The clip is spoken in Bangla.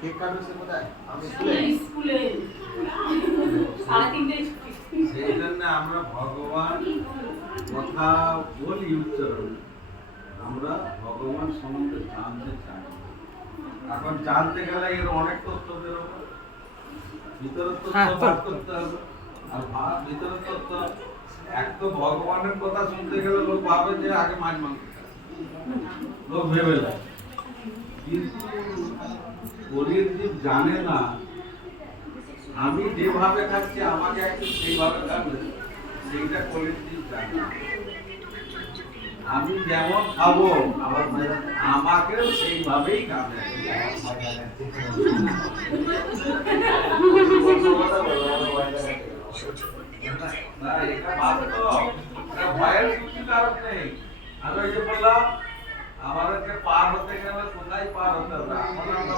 কেক কাটছে কোথায়? আমি স্কুলে 3:30টায় ছুটি। সেই জন্য আমরা ভগবান কথা বলি উচ্চারণ, আমরা ভগবান সম্বন্ধে জানতে চাই। এখন জানতে গেলে এর অনেক তথ্য বেরোবে, ভিতরের তথ্য বার করতে হবে। আর ভিতরের তথ্য, এক তো ভগবানের কথা শুনতে গেলে লোক ভাবে যে আগে মাছ মাংস খায়, লোক ভেবে যায়। কিন্তু কলির জীব জানে না আমি যেভাবে খাচ্ছি আমাকে একটু সেইভাবে খাবে, সেইটা কলির জীব জানে না। আমি যেমন খাবো আমাকেও সেইভাবেই খাবে। না, এটা বাস্তব, এটা ভয়ের কিছু কারণ নেই। আমি ওই যে বললাম আমাদেরকে পার হতে গেলে কোথায় পার হতে হবে, এখন আমরা